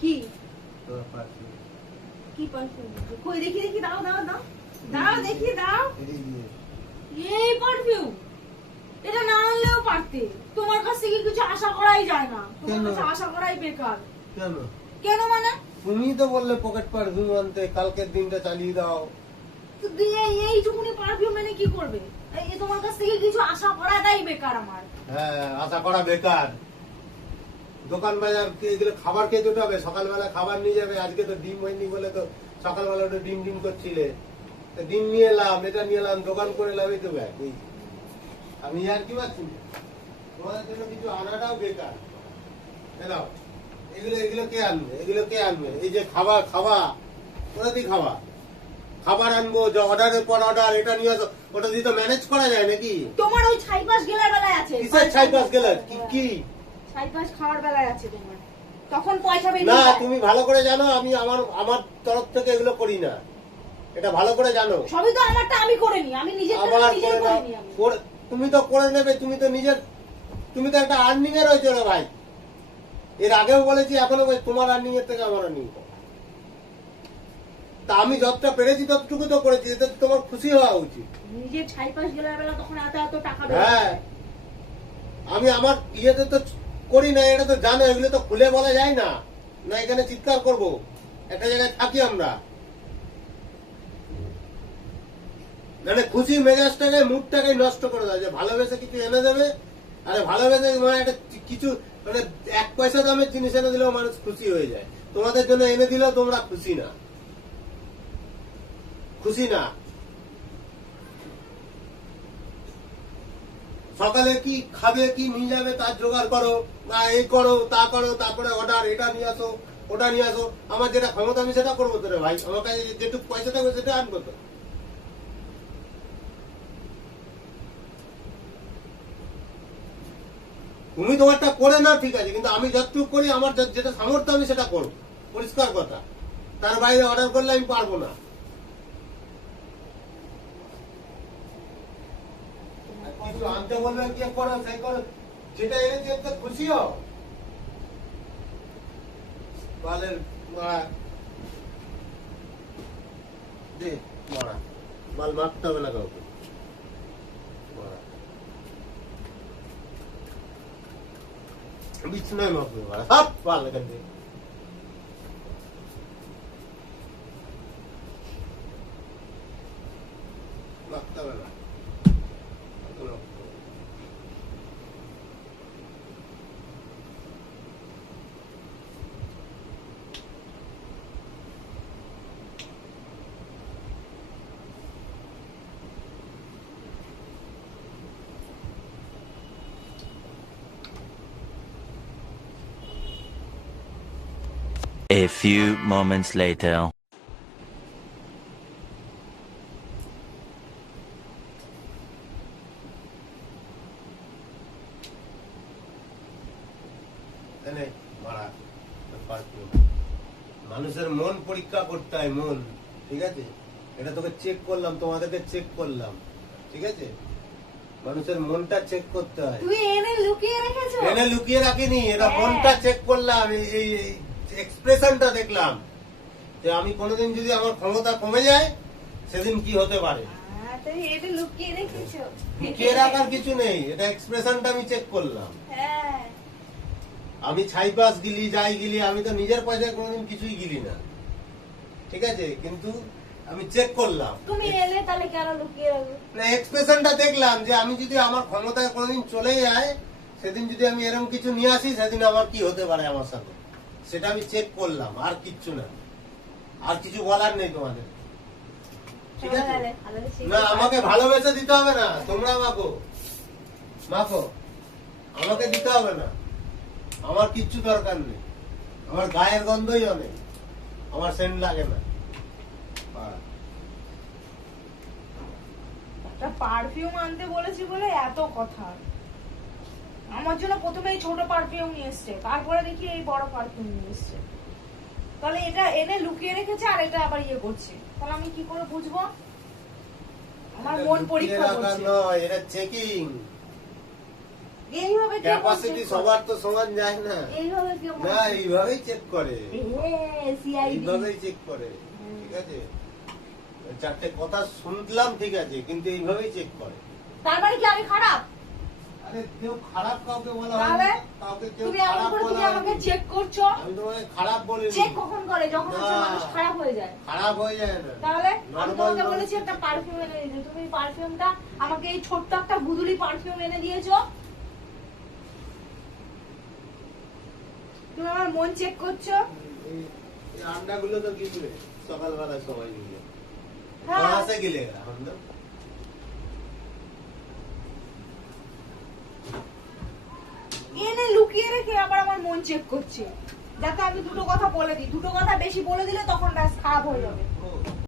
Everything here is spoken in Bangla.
কি কি পারফিউম? কই দেখি দেখি, দাও দাও দাও দাও দেখি দাও। এই পারফিউম এটা না আনলেও পারতে। তোমার কাছ থেকে কিছু আশা করাই যায় না, তোমার কাছে আশা করাই বেকার। কেন কেন মানে? তুমি তো বললে পকেট পারফিউম আনতে, কালকের দিনটা চালিয়ে দাও। তো এইটুকুনি পারফিউম মানে কি করবে? এই তোমার কাছ থেকে কিছু আশা করাটাই বেকার আমার। হ্যাঁ, আশা করা বেকার। দোকান বাজার এগুলো খাবার খেতে হবে, সকালবেলা খাবার নিয়ে যাবে। আজকে তো ডিম হয়নি বলে তো সকালবেলা ওটা ডিম ডিম করছিলে। ডিম নিয়ে এলাম, এটা নিয়ে এলাম, দোকান করে এলাম, এই তো ব্যাগ। আমি আর কি পাচ্ছি তোমাদের জন্য কিছু আনাটাও বেকার। এলাও এগুলো এগুলো কে আনবে? এগুলো কে আনবে? এই যে খাবার খাওয়া, কোথা দিয়ে খাওয়া? খাবার আনবো, যে অর্ডারের পর অর্ডার, এটা নিয়ে আসো, ওটা দিয়ে তো ম্যানেজ করা যায় নাকি? তোমার ওই ছাইপাস গেলার বেলায় আছে। কিসের ছাইপাস গেলার? কি ছাইপাস খাওয়ার বেলায় আছে তোমার, তখন পয়সা বেরিয়ে না, যায়। তুমি ভালো করে জানো আমি আমার তরফ থেকে এগুলো করি না, এটা ভালো করে জানো। সবই তো আমারটা আমি করে নি, আমি নিজে আবার নিজেই করে নি আমি। তুমি তো করে নেবে, তুমি তো নিজের, তুমি তো একটা আর্নিং এ রয়েছে রে ভাই। এর আগেও বলেছি, এখনো বলছি, তোমার আর্নিং এর থেকে আমার আর্নিং। তা আমি যতটা পেরেছি ততটুকু তো করেছি, এতে তোমার খুশি হওয়া উচিত। নিজের ছাইপাস গেলার বেলা তখন এত এত টাকা বের হ্যাঁ, আমি আমার ইয়েতে তো করি না, এটা তো জানো। এগুলো তো খুলে বলা যায় না, না এখানে চিৎকার করব। একটা জায়গায় থাকি আমরা, মানে খুশি মেজাজটাকে, মুডটাকে নষ্ট করে দেয়। যে ভালোবেসে কিছু এনে দেবে, আরে ভালোবেসে মানে একটা কিছু, মানে 1 পয়সা দামের জিনিস এনে দিলেও মানুষ খুশি হয়ে যায়। তোমাদের জন্য এনে দিলেও তোমরা খুশি না, খুশি না। সকালে কি খাবে, কি নিয়ে যাবে তার জোগাড় করো, না এই করো তা করো, তারপরে অর্ডার, এটা নিয়ে আসো ওটা নিয়ে আসো। আমার যেটা ক্ষমতা আমি সেটা করবো তো রে ভাই, আমার কাছে যেটুকু পয়সা থাকবে সেটা আনবো তো। তুমি তোমারটা করে না, ঠিক আছে, কিন্তু আমি যতটুকু করি, আমার যেটা সামর্থ্য আমি সেটা করবো, পরিষ্কার কথা। তার বাইরে অর্ডার করলে আমি পারবো না। কিছু আনতে বলবে, কি করো সেই করো, যেটা এনেছি একটা খুশি হও। বালের মারা দে, মারা বাল মারতে হবে না কাউকে। বিছনায় মারবে মারা, হাত বাল এখান থেকে। মারতে হবে না। A few moments later. মানুষের মন পরীক্ষা করতে হয়, মন, ঠিক আছে? এটা তোকে চেক করলাম, তোমাদেরকে চেক করলাম, ঠিক আছে? মানুষের মনটা চেক করতে হয়। তুই এনে লুকিয়ে রেখেছো? এনে লুকিয়ে রাখিনি, এটা মনটা চেক করলাম। এই এক্সপ্রেশনটা দেখলাম যে আমি কোনোদিন যদি আমার ক্ষমতা কমে যায়, সেদিন কি হতে পারে। তুই এটা লুকিয়ে রেখেছো? লুকিয়ে রাখার কিছু নেই, এটা এক্সপ্রেশনটা আমি চেক করলাম। হ্যাঁ, আমি ছাইপাস গিলি, যাই গিলি, আমি তো নিজের পয়সায় কোনোদিন কিছুই গিলি না, ঠিক আছে? কিন্তু আমি চেক করলাম। তুমি এলে তাহলে কেন লুকিয়ে রাখবে? এক্সপ্রেশনটা দেখলাম যে আমি যদি আমার ক্ষমতায় কোনোদিন চলে যায়, সেদিন যদি আমি এরকম কিছু নিয়ে আসি, সেদিন আমার কি হতে পারে আমার সাথে, সেটা আমি চেক করলাম। আর কিচ্ছু না, আর কিছু বলার নেই তোমাদের, ঠিক আছে? না, আমাকে ভালোবেসে দিতে হবে না, তোমরা মাখো মাখো, আমাকে দিতে হবে না। আমার কিচ্ছু দরকার নেই, আমার গায়ের গন্ধই অনেক, আমার সেন্ট লাগে না। পারফিউম আনতে বলেছি বলে এত কথা। আমার জন্য প্রথমে এই ছোট পারফিউম নিয়ে এসছে, তারপরে দেখি এই বড় পারফিউম নিয়ে এসছে। তাহলে এটা এনে লুকিয়ে রেখেছে আর এটা আবার ইয়ে করছে, তাহলে আমি কি করে বুঝবো? আমার মন পরীক্ষা করছে। এটা চেকিং। এইভাবে কে ক্যাপাসিটি সবার তো সমান যায় না। এইভাবে কে না, এইভাবেই চেক করে, সিআইডি এইভাবেই চেক করে, ঠিক আছে? চারটে কথা শুনলাম, ঠিক আছে, কিন্তু এইভাবেই চেক করে। তার মানে কি আমি খারাপ? আরে কেউ খারাপ কাউকে বলা হয় তাহলে না, কাউকে কেউ তুমি এমন খারাপ করে বলা তুমি হয় আমাকে না। চেক করছো? আমি তোমাকে খারাপ বলিনি। চেক কখন করে? যখন হচ্ছে না। মানুষ খারাপ হয়ে যায়। খারাপ হয়ে যায় না। তাহলে আমি Normal তোমাকে মানুষ। বলেছি একটা পারফিউম এনে দিতে, তুমি পারফিউমটা আমাকে এই ছোট্ট একটা গুদুলি পারফিউম এনে দিয়েছো। তুমি আমার মন চেক করছো। এই আন্ডাগুলো তো গিলবে সকালবেলা সবাই মিলে। হ্যাঁ। कहाँ से गिलेगा अंडा? এনে লুকিয়ে রেখে আবার আমার মন চেক করছে, যাতে আমি দুটো কথা বলে দিই। দুটো কথা বেশি বলে দিলে তখন ব্যাস খারাপ হয়ে যাবে।